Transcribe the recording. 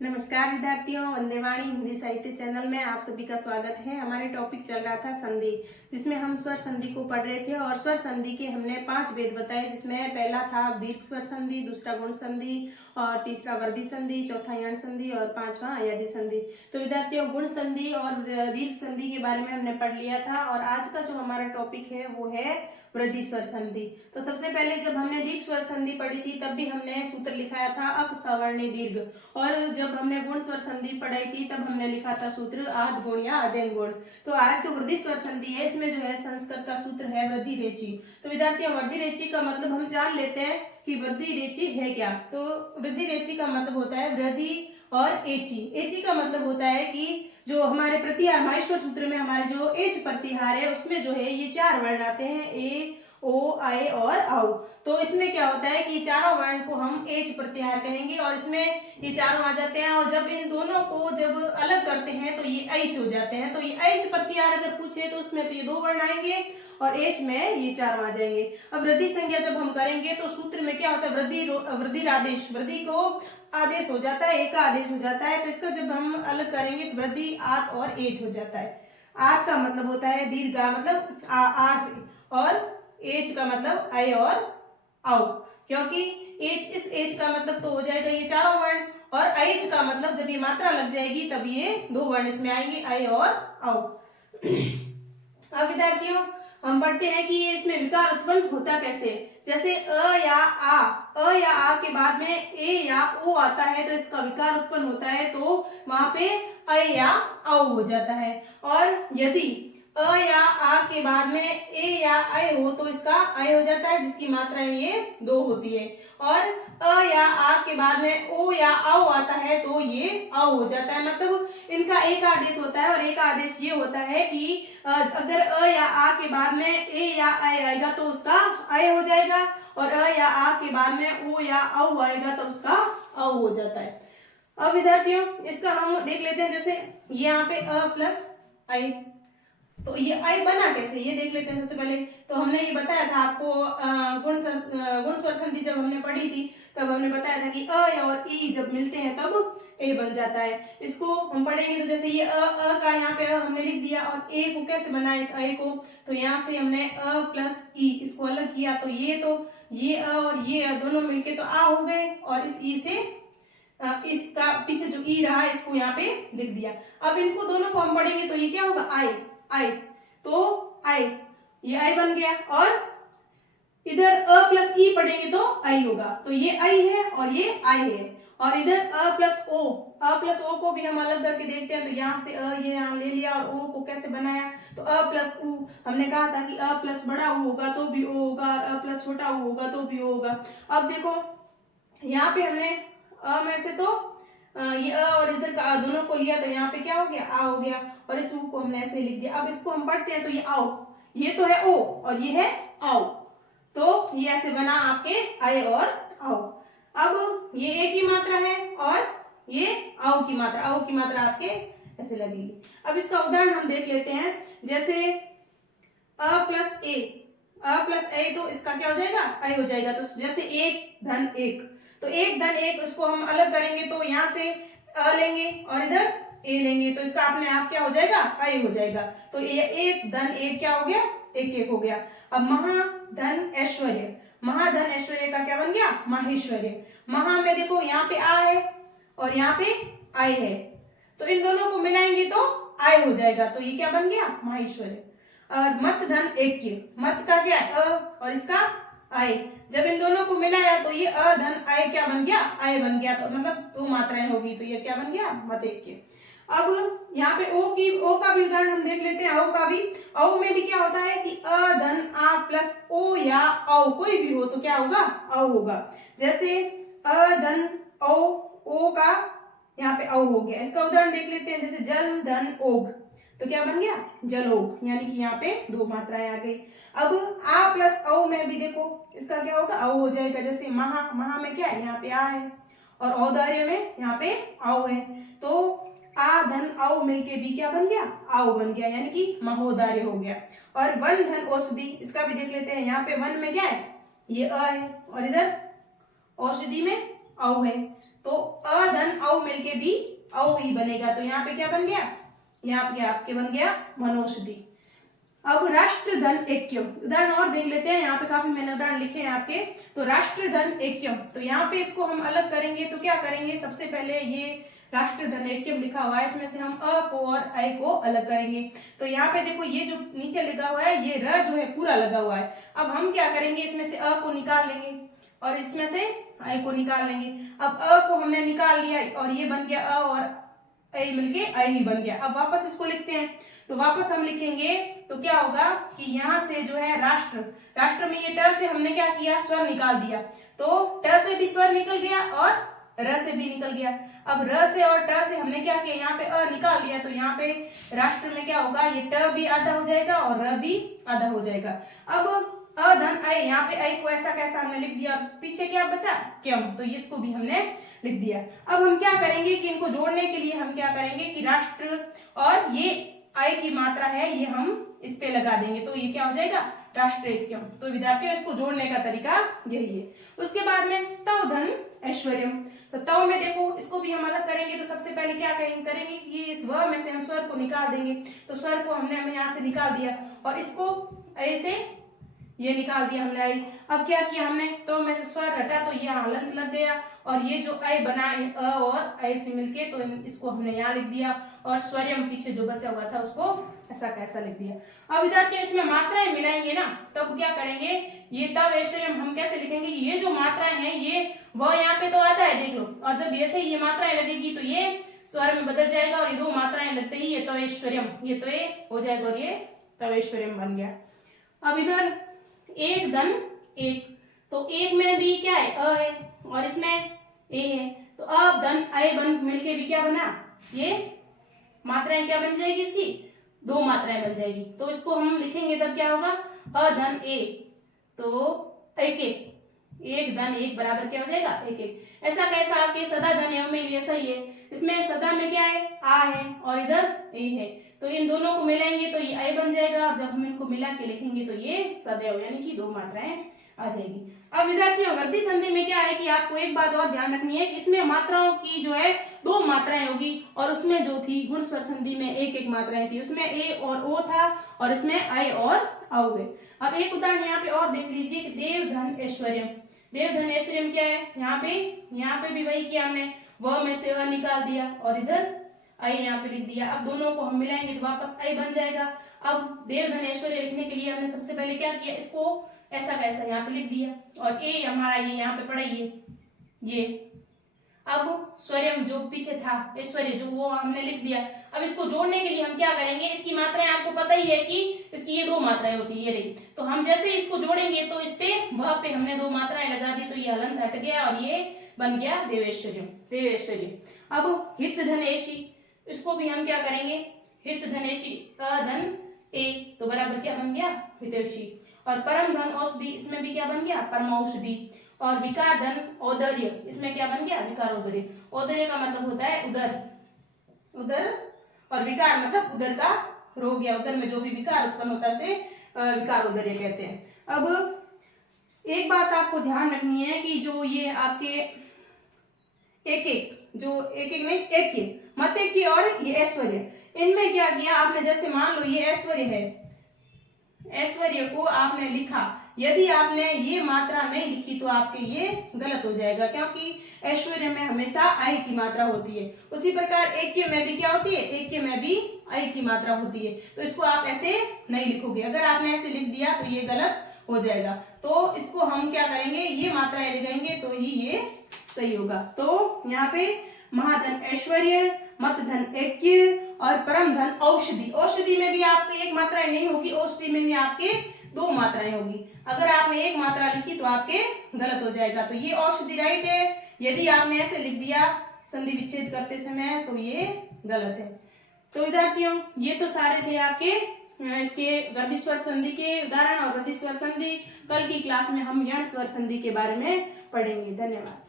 नमस्कार विद्यार्थियों, वंदे वाणी हिंदी साहित्य चैनल में आप सभी का स्वागत है। हमारे टॉपिक चल रहा था संधि, जिसमें हम स्वर संधि को पढ़ रहे थे और स्वर संधि के हमने 5 भेद बताए, जिसमें पहला था दीर्घ स्वर संधि, दूसरा गुण संधि और तीसरा वर्धी संधि, चौथा यण संधि और पांचवा अयादी संधि। तो विद्यार्थियों, गुण संधि और दीर्घ संधि के बारे में हमने पढ़ लिया था और आज का जो हमारा टॉपिक है वो है वृद्धि स्वर संधि। तो सबसे पहले जब हमने दीर्घ स्वर संधि पढ़ी थी तब भी हमने सूत्र लिखाया था अप सवर्णी दीर्घ, और जब हमने गुण स्वर संधि पढ़ाई थी तब हमने लिखा था सूत्र आद गुण या अदेन गुण। तो आज जो वृद्धि स्वर संधि है इसमें जो है संस्कृत का सूत्र है वृद्धि रेची। तो विद्यार्थियों, वृद्धि रेची का मतलब हम जान लेते हैं कि वृद्धि रेची है क्या। तो वृद्धि रेची का मतलब होता है वृद्धि और एची। एची का मतलब होता है कि जो हमारे प्रत्याहार माहेश्वर सूत्र में हमारे जो एच प्रत्याहार है उसमें जो है ये 4 वर्ण आते हैं, ए ओ आए और औ। तो इसमें क्या होता है कि चारों वर्ण को हम एच प्रत्याहार कहेंगे और इसमें ये चारों आ जाते हैं, और जब इन दोनों को जब अलग करते हैं तो ये ऐच हो जाते हैं। तो ये ऐच प्रत्याहार अगर पूछे तो उसमें तो ये 2 वर्ण आएंगे और एच में ये 4 आ जाएंगे। अब वृद्धि संज्ञा जब हम करेंगे तो सूत्र में क्या होता है, वृद्धि आदेश, वृद्धि को आदेश हो जाता है, एक का आदेश हो जाता है। तो इसका जब हम अलग करेंगे तो वृद्धि आत और एच हो जाता है। आत का मतलब होता है दीर्घा, मतलब आ से, और एच का मतलब ऐ और औ, क्योंकि एच, इस एच का मतलब तो हो जाएगा ये चारों वर्ण, और ऐच का मतलब जब ये मात्रा लग जाएगी तब ये 2 वर्ण इसमें आएंगे, ऐ और औ। अब विद्यार्थियों, हम पढ़ते हैं कि ये इसमें विकार उत्पन्न होता कैसे। जैसे अ या आ के बाद में ए या ओ आता है तो इसका विकार उत्पन्न होता है, तो वहां पे ऐ या औ हो जाता है। और यदि अ या आ के बाद में ए या ऐ हो तो इसका ऐ हो जाता है, जिसकी मात्रा ये 2 होती है। और अ या आ के बाद में ओ या औ आता है तो ये औ हो जाता है। मतलब इनका एक आदेश होता है और एक आदेश ये होता है कि अगर अ या आ के बाद में ए या ऐ आएगा तो उसका ऐ हो जाएगा, और अ या आ के बाद में ओ या औ आएगा तो उसका औ हो जाता है। अब विद्यार्थियों, इसका हम देख लेते हैं। जैसे यहाँ पे अ प्लस ऐ, तो ये आई बना कैसे ये देख लेते हैं। सबसे पहले तो हमने ये बताया था आपको, गुण स्वर संधि जब हमने पढ़ी थी तब हमने बताया था कि अ और ई जब मिलते हैं तब ए बन जाता है। इसको हम पढ़ेंगे तो जैसे ये अ का यहाँ पे हमने लिख दिया, और ए को कैसे बनाए इस ए को, तो यहाँ से हमने अ प्लस ई इसको अलग किया, तो ये अ और ये अ दोनों मिलके तो आ हो गए, और इस ई से इसका पीछे जो ई रहा इसको यहाँ पे लिख दिया। अब इनको दोनों को हम पढ़ेंगे तो ये क्या होगा, आई आई, तो आई, ये आई बन गया। और इधर अ प्लस ई पढ़ेंगे तो आई होगा, तो ये आई है और ये आई है। और इधर अ प्लस ओ को भी हम अलग करके देखते हैं। तो यहाँ से अ ये यहाँ ले लिया और ओ को कैसे बनाया, तो अ प्लस उ, हमने कहा था कि अ प्लस बड़ा उ होगा तो भी ओ होगा, और अ प्लस छोटा उ होगा तो भी ओ होगा। अब देखो यहाँ पे हमने अ में से तो ये अ और इधर का दोनों को लिया, तो यहाँ पे क्या हो गया, आ हो गया, और इस ऊ को हमने ऐसे लिख दिया। अब इसको हम पढ़ते हैं तो ये आओ, ये तो है ओ और ये है आओ, तो ये ऐसे बना आपके आए और आओ। अब ये ए की मात्रा है और ये आओ की मात्रा, आओ की मात्रा आपके ऐसे लगेगी। अब इसका उदाहरण हम देख लेते हैं। जैसे अ प्लस ए, तो इसका क्या हो जाएगा, ऐ हो जाएगा। तो जैसे 1 धन 1, तो 1 धन 1 उसको हम अलग करेंगे तो यहाँ से अ लेंगे और इधर ए लेंगे, तो इसका अपने आप क्या हो जाएगा, ऐ हो जाएगा। तो ये 1 धन 1 क्या हो गया, 1 हो गया। अब महाधन ऐश्वर्य, महाधन ऐश्वर्य का क्या बन गया, माहेश्वर्य। महा में देखो यहाँ पे आ है और यहाँ पे आई है, तो इन दोनों को मिलाएंगे तो आय हो जाएगा, तो ये क्या बन गया, माहेश्वर्य। और मत धन ऐक्य, मत का क्या है अ और इसका आय, जब इन दोनों को मिलाया तो ये अ धन आय क्या बन गया, आय बन गया। तो मतलब 2 मात्राएं होगी, तो ये क्या बन गया, मत ऐक्य। अब यहाँ पे ओ का भी उदाहरण हम देख लेते हैं। ओ का भी, औ में भी क्या होता है कि अ धन आ प्लस ओ या औ कोई भी हो तो क्या होगा, औ होगा। जैसे अ धन ओ का यहाँ पे औ हो गया। इसका उदाहरण देख लेते हैं। जैसे जल धन ओग, तो क्या बन गया, जलोग, यानी कि यहाँ पे 2 मात्राएं आ गई। अब आ प्लस औ में भी देखो इसका क्या होगा, औ हो जाएगा। जैसे महा में क्या है, यहाँ पे आ है, और औदार्य में यहाँ पे औ है, तो आ धन औ मिलके भी क्या बन गया, आओ बन गया, यानी कि महोदार्य हो गया। और वन धन औषधि, इसका भी देख लेते हैं। यहाँ पे वन में क्या है, ये अ है, और इधर औषधि में औ है, तो अ धन औ मिलके भी औ ही बनेगा। तो यहाँ पे क्या बन गया, यहाँ पे आपके बन गया वनौषधि। अब राष्ट्रधन ऐक्यम, उदाहरण और देख लेते हैं। यहाँ पे काफी मैंने उदाहरण लिखे हैं आपके। तो राष्ट्रधन ऐक्यम, तो यहाँ पे इसको हम अलग करेंगे तो क्या करेंगे, सबसे पहले ये राष्ट्रधन ऐक्यम लिखा हुआ है, इसमें से हम अ को और ऐ को अलग करेंगे। तो यहाँ पे देखो ये जो नीचे लिखा हुआ है ये र जो है पूरा लगा हुआ है। अब हम क्या करेंगे, इसमें से अ को निकाल लेंगे और इसमें से ऐ को निकाल लेंगे। अब अ को हमने निकाल लिया और ये बन गया अ और ऐ मिलके ऐ ही बन गया। अब वापस इसको लिखते हैं, तो वापस हम लिखेंगे तो क्या होगा कि यहाँ से जो है राष्ट्र, राष्ट्र में ये ट से हमने क्या किया, स्वर निकाल दिया। तो ट से भी स्वर निकल गया और र से भी निकल गया। अब र से और ट से हमने क्या किया, यहाँ पे अ निकाल लिया। तो यहाँ पे राष्ट्र में क्या होगा, ये ट भी आधा हो जाएगा और र भी आधा हो जाएगा। अब अ धन ऐ, यहाँ पे ऐ को ऐसा कैसा हमने लिख दिया, पीछे क्या बचा, क्यम, तो इसको भी हमने लिख दिया। अब हम क्या करेंगे कि इनको जोड़ने के लिए हम क्या करेंगे कि राष्ट्र और ये आई की मात्रा है ये हम इस पे लगा देंगे, तो ये क्या हो जाएगा, राष्ट्रैक्यम। तो विद्यार्थियों इसको जोड़ने का तरीका यही है। उसके बाद में तव धन ऐश्वर्यम, तो तव में देखो इसको भी हम अलग करेंगे। तो सबसे पहले क्या करेंगे कि इस व में से हम स्वर को निकाल देंगे। तो स्वर को हमने यहाँ से निकाल दिया और इसको ऐसे ये निकाल दिया हमने आई। अब क्या किया हमने, तो में से स्वर हटा तो ये हलंत लग गया और ये जो ऐ बना अ और ऐ से मिलके, तो इसको हमने यहाँ लिख दिया और स्वरम पीछे जो बचा हुआ था उसको ऐसा कैसा लिख दिया। अब विद्यार्थियों इसमें मात्राएं मिलाएंगे ना, तब क्या करेंगे, ये तब ऐश्वर्यम हम कैसे लिखेंगे कि ये जो मात्राएं हैं ये वह यहाँ पे तो आता है देख लो, और जब ऐसे ये मात्राएं लगेगी तो ये स्वर में बदल जाएगा और ये दो मात्राएं लगते ही ये तव ऐश्वर्यम, ये तो ये हो जाएगा और ये तव ऐश्वर्यम बन गया। अब इधर एक धन एक, तो एक में भी क्या है, अ है और इसमें ए है। तो अब धन ऐ बन मिलके भी क्या बना, ये मात्राएं क्या बन जाएगी, इसकी दो मात्राएं बन जाएगी। तो इसको हम लिखेंगे तब क्या होगा, अ धन ए, तो एक एक, एक धन एक बराबर क्या हो जाएगा, एक एक। ऐसा कैसा, आपके सदा धन में वैसा ही है। इसमें सदा में क्या है, आ है और इधर ए है। तो इन दोनों को मिलाएंगे तो ये ऐ बन जाएगा। जब हम इनको मिला के लिखेंगे तो ये सदैव यानी कि दो मात्राएं आ जाएगी। अब विद्यार्थियों वृद्धि संधि में क्या है कि आपको एक बात और ध्यान रखनी है, इसमें मात्राओं की जो है दो मात्राएं होगी और उसमें जो थी गुण स्वर संधि में एक एक मात्राएं थी, उसमें ए और ओ था और इसमें ऐ और औ है। अब एक उदाहरण यहाँ पे और देख लीजिए कि देव धन ऐश्वर्यम, देव धन ऐश्वर्यम क्या है, यहाँ पे भी वही किया हमने, व में से अ निकाल दिया और इधर ऐ यहाँ पे लिख दिया। अब दोनों को हम मिलाएंगे तो वापस ऐ बन जाएगा। अब देव धन ऐश्वर्य लिखने के लिए हमने सबसे पहले क्या किया, इसको ऐसा कैसा यहाँ पे लिख दिया और ए हमारा ये यहाँ पे पड़ा ये। अब स्वरम जो पीछे था ऐश्वर्य जो, वो हमने लिख दिया। अब इसको जोड़ने के लिए हम क्या करेंगे, इसकी मात्राएं आपको पता ही है कि इसकी ये दो मात्राएं होती है, ये रही। तो हम जैसे इसको जोड़ेंगे तो इस पे वह पे हमने दो मात्राएं लगा दी, तो ये हलंत हट गया और ये बन गया देवैश्वर्य। अब हित धनेशी, इसको भी हम क्या करेंगे, हित धनेशी अ धन ए, तो बराबर क्या बन गया, हितैषी। और परम धन औषधि, इसमें भी क्या बन गया, परमौषधि। और विकार धन औदर्य, इसमें क्या बन गया, विकार औदर्य। औदर्य का मतलब होता है उदर और विकार मतलब उदर का रोग या उदर में जो भी विकार उत्पन्न होता है उसे विकार औदर्य कहते हैं। अब एक बात आपको ध्यान रखनी है कि जो ये आपके एक एक नहीं एक मत एक और ये ऐश्वर्य, इनमें क्या किया आपने, जैसे मान लो ये ऐश्वर्य है, ऐश्वर्य को आपने लिखा, यदि आपने ये मात्रा नहीं लिखी तो आपके ये गलत हो जाएगा, क्योंकि ऐश्वर्य में हमेशा ऐ की मात्रा होती है। उसी प्रकार ऐक्य में भी क्या होती है, ऐक्य में भी ऐ की मात्रा होती है। तो इसको आप ऐसे नहीं लिखोगे, अगर आपने ऐसे लिख दिया तो ये गलत हो जाएगा। तो इसको हम क्या करेंगे, ये मात्राएं लगाएंगे तो ही ये सही होगा। तो यहाँ पे महाधन ऐश्वर्य, मत धन ऐक्य और परम धन औषधि। औषधि में भी आपकी एक मात्रा नहीं होगी, औषधि में भी आपके दो मात्राएं होगी। अगर आपने एक मात्रा लिखी तो आपके गलत हो जाएगा। तो ये औषधि राइट है, यदि आपने ऐसे लिख दिया संधि विच्छेद करते समय तो ये गलत है। तो विद्यार्थियों ये तो सारे थे आपके इसके वृद्धि स्वर संधि के उदाहरण और वृद्धि स्वर संधि। कल की क्लास में हम यण स्वर संधि के बारे में पढ़ेंगे। धन्यवाद।